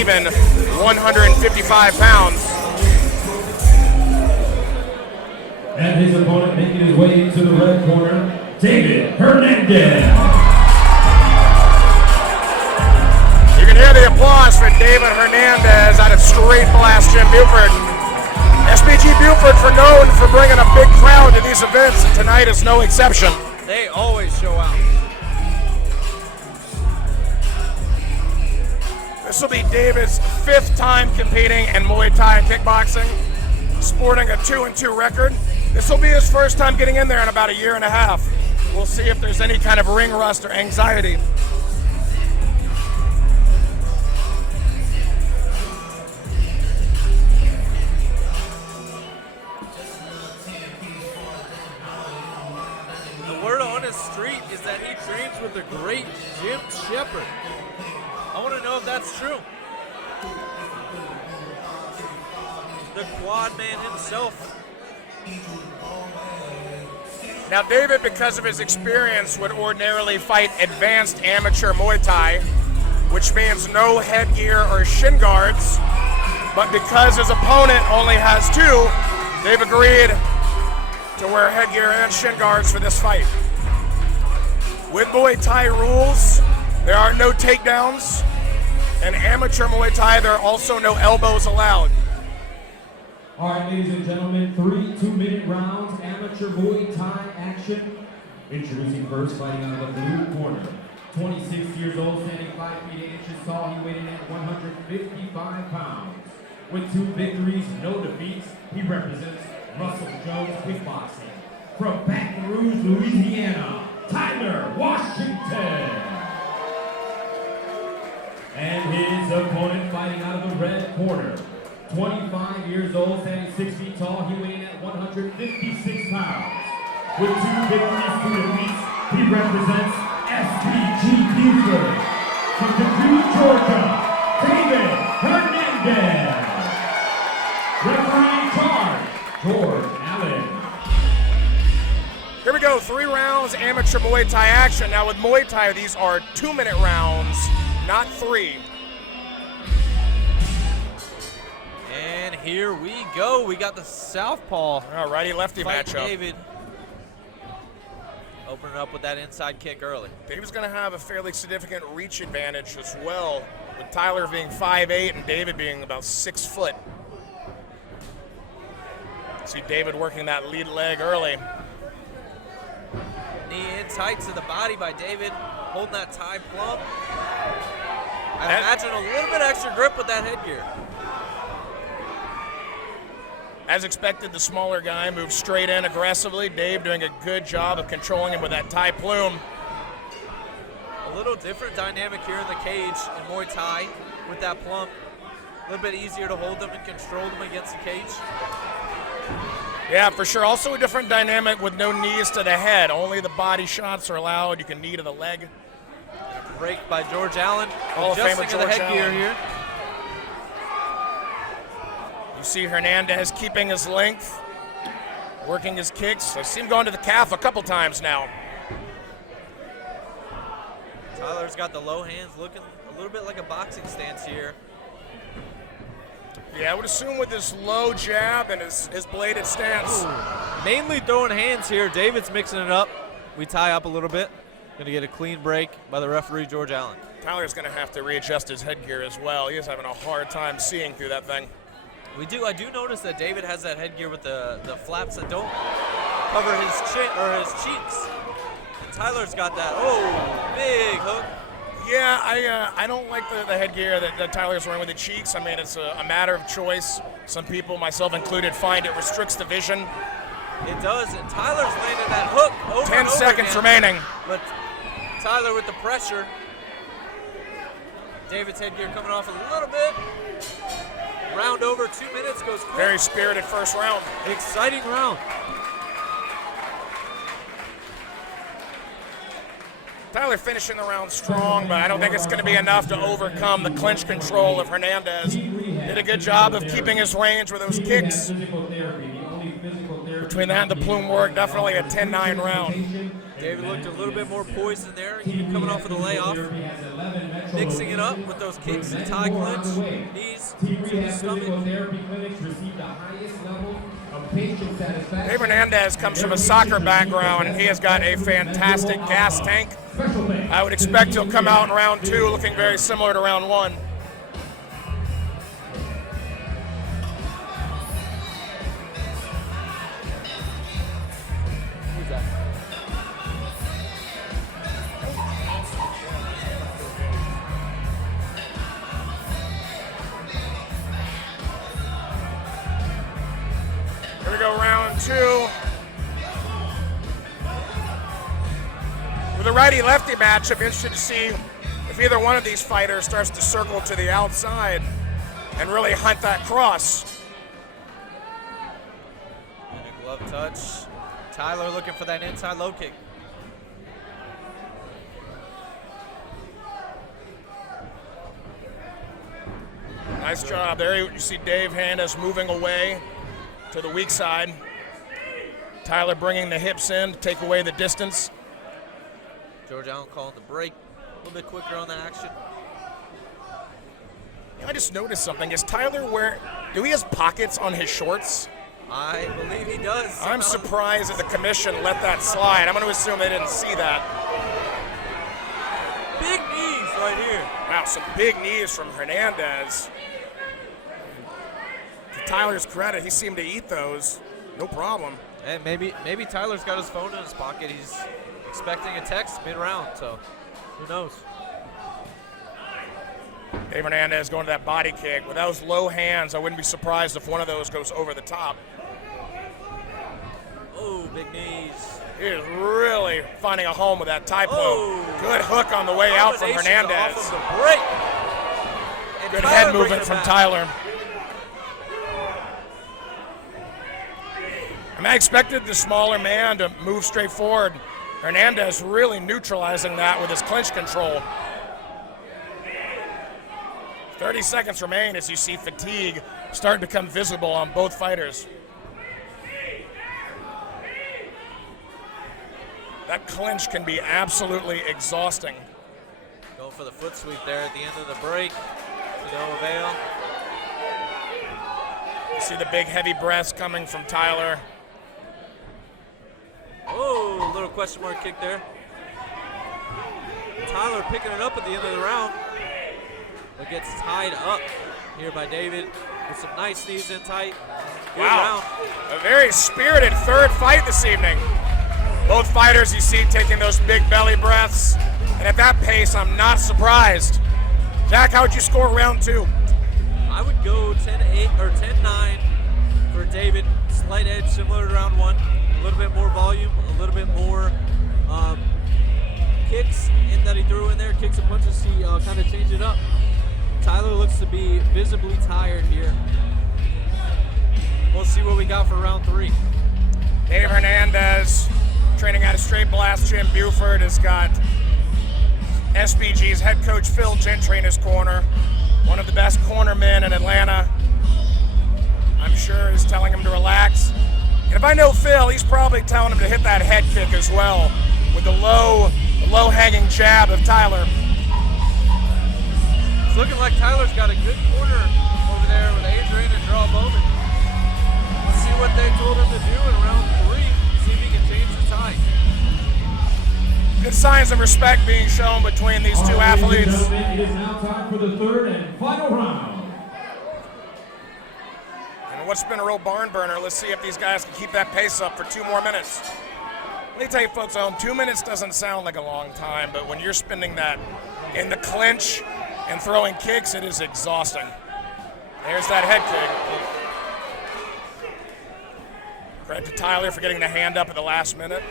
even 155 pounds. And his opponent making his way into the red corner, David Hernandez. You can hear the applause for David Hernandez out of Straight Blast Gym Buford. SBG Buford known for bringing a big crowd to these events, and tonight is no exception. They always show out. This will be David's 5th time competing in Muay Thai and kickboxing, sporting a 2-2 record. This will be his first time getting in there in about a year and a half. We'll see if there's any kind of ring rust or anxiety. The word on his street is that he trains with the great Jim Shepard. I want to know if that's true. The quad man himself. Now David, because of his experience, would ordinarily fight advanced amateur Muay Thai, which means no headgear or shin guards. But because his opponent only has 2, they've agreed to wear headgear and shin guards for this fight. With Muay Thai rules, there are no takedowns. In amateur Muay Thai, there are also no elbows allowed. All right, ladies and gentlemen, 3 2-minute rounds, amateur Muay Thai action. Introducing first, fighting out of the blue corner. 26 years old, standing 5 feet 8 inches tall. He weighed in at 155 pounds. With 2 victories, no defeats, he represents Russell Jones Kickboxing. From Baton Rouge, Louisiana, Tyler Washington. And his opponent fighting out of the red corner. 25 years old, standing 6 feet tall, he weighed in at 156 pounds. With 2 victories, 2 defeats, he represents SBG Buford. From Decatur, Georgia, David Hernandez. Referee in charge, George Allen. Here we go, 3 rounds, amateur Muay Thai action. Now with Muay Thai, these are 2-minute rounds, not 3. And here we go. We got the southpaw. Righty-lefty fight matchup. David opening up with that inside kick early. David's going to have a fairly significant reach advantage as well, with Tyler being 5'8" and David being about 6 foot. See David working that lead leg early. Knee in tight to the body by David, holding that tie plumb. I imagine a little bit extra grip with that headgear. As expected, the smaller guy moves straight in aggressively. Dave doing a good job of controlling him with that tie plume. A little different dynamic here in the cage in Muay Thai with that plumb. A little bit easier to hold them and control them against the cage. Yeah, for sure. Also a different dynamic with no knees to the head. Only the body shots are allowed. You can knee to the leg. Break by George Allen. Hall of Famer Adjusting George the headgear Allen. here. You see Hernandez keeping his length, working his kicks. I see him going to the calf a couple times now. Tyler's got the low hands, looking a little bit like a boxing stance here. Yeah, I would assume with his low jab and his bladed stance. Ooh. Mainly throwing hands here. David's mixing it up. We tie up a little bit. Gonna get a clean break by the referee, George Allen. Tyler's gonna have to readjust his headgear as well. He is having a hard time seeing through that thing. I do notice that David has that headgear with the flaps that don't cover his chin or his cheeks. And Tyler's got that, big hook. Yeah, I don't like the headgear that Tyler's wearing with the cheeks. I mean, it's a matter of choice. Some people, myself included, find it restricts the vision. It does, and Tyler's landed that hook over 10 and over seconds again. remaining. But Tyler with the pressure. David's headgear coming off a little bit. Round over, 2 minutes goes quick. Very spirited first round. Exciting round. Tyler finishing the round strong, but I don't think it's going to be enough to overcome the clinch control of Hernandez. Did a good job of keeping his range with those kicks. Between that and the plume work, definitely a 10-9 round. David looked a little bit more poised in there, coming off of the layoff. Mixing it up with those kicks and tie clinch, knees to the stomach. Dave Hernandez comes from a soccer background, and he has got a fantastic gas tank. I would expect he'll come out in round 2 looking very similar to round 1. Here we go, round 2. With a righty-lefty match, I'm interested to see if either one of these fighters starts to circle to the outside and really hunt that cross. And a glove touch. Tyler looking for that inside low kick. Nice job there. You see Dave Hernandez moving away to the weak side. Tyler bringing the hips in to take away the distance. George Allen calling the break. A little bit quicker on the action. I just noticed something. Is Tyler do he has pockets on his shorts? I believe he does. I'm surprised that the commission let that slide. I'm going to assume they didn't see that. Big knees right here. Wow, some big knees from Hernandez. To Tyler's credit, he seemed to eat those. No problem. And maybe Tyler's got his phone in his pocket. He's expecting a text mid-round, so who knows? Dave Hernandez going to that body kick. With those low hands, I wouldn't be surprised if one of those goes over the top. Oh, big knees. He is really finding a home with that tie blow. Oh. Good hook on the way out from Combination Hernandez. off of the break. And Good Tyler head brings movement it from back. Tyler. I expected the smaller man to move straight forward. Hernandez really neutralizing that with his clinch control. 30 seconds remain as you see fatigue starting to become visible on both fighters. That clinch can be absolutely exhausting. Going for the foot sweep there at the end of the break. To no avail. You see the big heavy breaths coming from Tyler. Oh, a little question mark kick there. Tyler picking it up at the end of the round. But gets tied up here by David with some nice knees in tight. Good Wow, round. a very spirited third fight this evening. Both fighters you see taking those big belly breaths. And at that pace, I'm not surprised. Jack, how would you score round 2? I would go 10-8 or 10-9 for David. Slight edge similar to round 1. A little bit more volume, a little bit more kicks that he threw in there, kicks and punches. He kind of changed it up. Tyler looks to be visibly tired here. We'll see what we got for round 3. Dave Hernandez, training out of Straight Blast Gym Buford, has got SBG's head coach Phil Gentry in his corner. One of the best cornermen in Atlanta. I'm sure is telling him to relax. And if I know Phil, he's probably telling him to hit that head kick as well with the low-hanging jab of Tyler. It's looking like Tyler's got a good corner over there with Adrian and Draw Bowman. Let's see what they told him to do in round 3. See if he can change the tide. Good signs of respect being shown between these two athletes. It is now time for the third and final round. And what's been a real barn burner, let's see if these guys can keep that pace up for 2 more minutes. Let me tell you folks at home, 2 minutes doesn't sound like a long time, but when you're spending that in the clinch and throwing kicks, it is exhausting. There's that head kick. Credit to Tyler for getting the hand up at the last minute.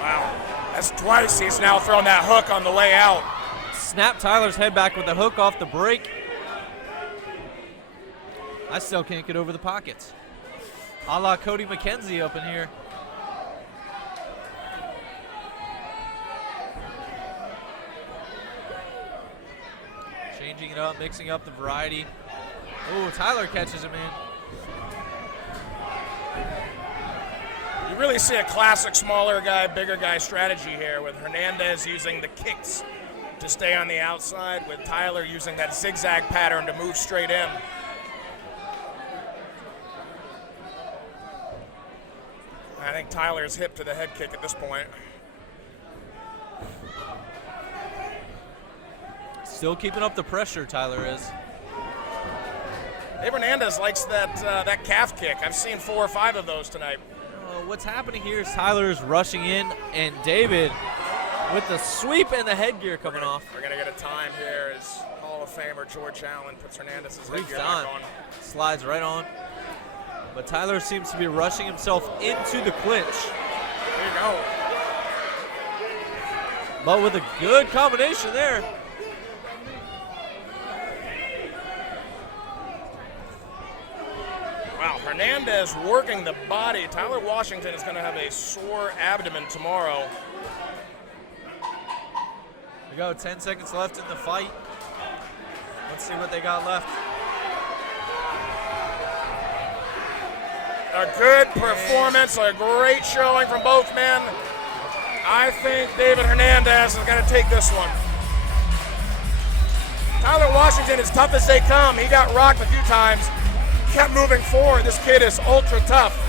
Wow, that's twice he's now thrown that hook on the way out. Snap Tyler's head back with a hook off the break. I still can't get over the pockets. A la Cody McKenzie up in here. Changing it up, mixing up the variety. Oh, Tyler catches him in. You really see a classic smaller guy, bigger guy strategy here with Hernandez using the kicks to stay on the outside, with Tyler using that zigzag pattern to move straight in. I think Tyler's hip to the head kick at this point. Still keeping up the pressure, Tyler is. Dave Hernandez likes that calf kick. I've seen 4 or 5 of those tonight. What's happening here is Tyler is rushing in, and David with the sweep and the headgear coming off. We're going to get a time here as Hall of Famer George Allen puts Hernandez's Reads headgear back on. Slides right on. But Tyler seems to be rushing himself into the clinch. There you go. But with a good combination there. Wow, Hernandez working the body. Tyler Washington is going to have a sore abdomen tomorrow. We go, 10 seconds left in the fight. Let's see what they got left. A good performance, a great showing from both men. I think David Hernandez is going to take this one. Tyler Washington is tough as they come. He got rocked a few times, kept moving forward. This kid is ultra tough.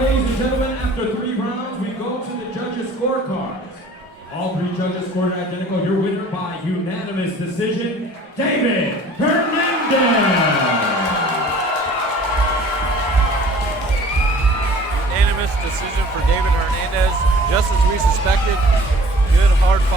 Ladies and gentlemen, after 3 rounds, we go to the judges' scorecards. All 3 judges scored identical. Your winner by unanimous decision, David Hernandez. Unanimous decision for David Hernandez, just as we suspected. Good hard fight.